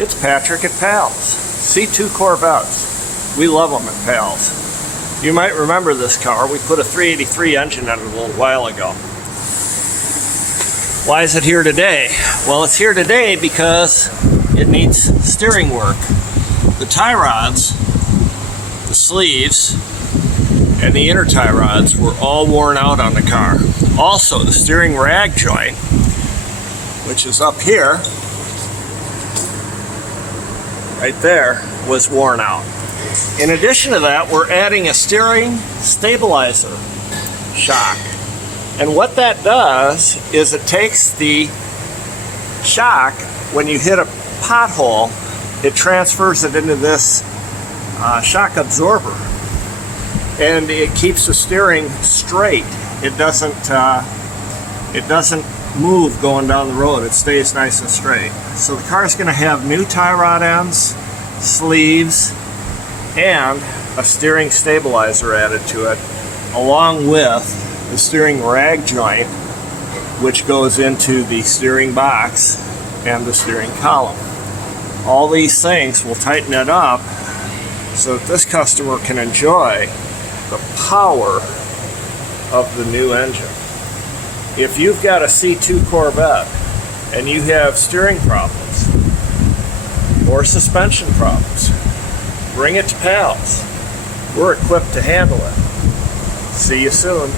It's Patrick at Pals. C2 Corvettes. We love them at Pals. You might remember this car. We put a 383 engine in it a little while ago. Why is it here today? Well, it's here today because it needs steering work. The tie rods, the sleeves, and the inner tie rods were all worn out on the car. Also, the steering rag joint, which is up here, right there, was worn out. In addition to that, we're adding a steering stabilizer shock. And what that does is it takes the shock, when you hit a pothole, it transfers it into this shock absorber. And it keeps the steering straight. It doesn't move going down the road. It stays nice and straight. So the car is going to have new tie rod ends, sleeves, and a steering stabilizer added to it, along with the steering rag joint, which goes into the steering box and the steering column. All these things will tighten it up so that this customer can enjoy the power of the new engine. If you've got a C2 Corvette and you have steering problems or suspension problems, bring it to Pals. We're equipped to handle it. See you soon.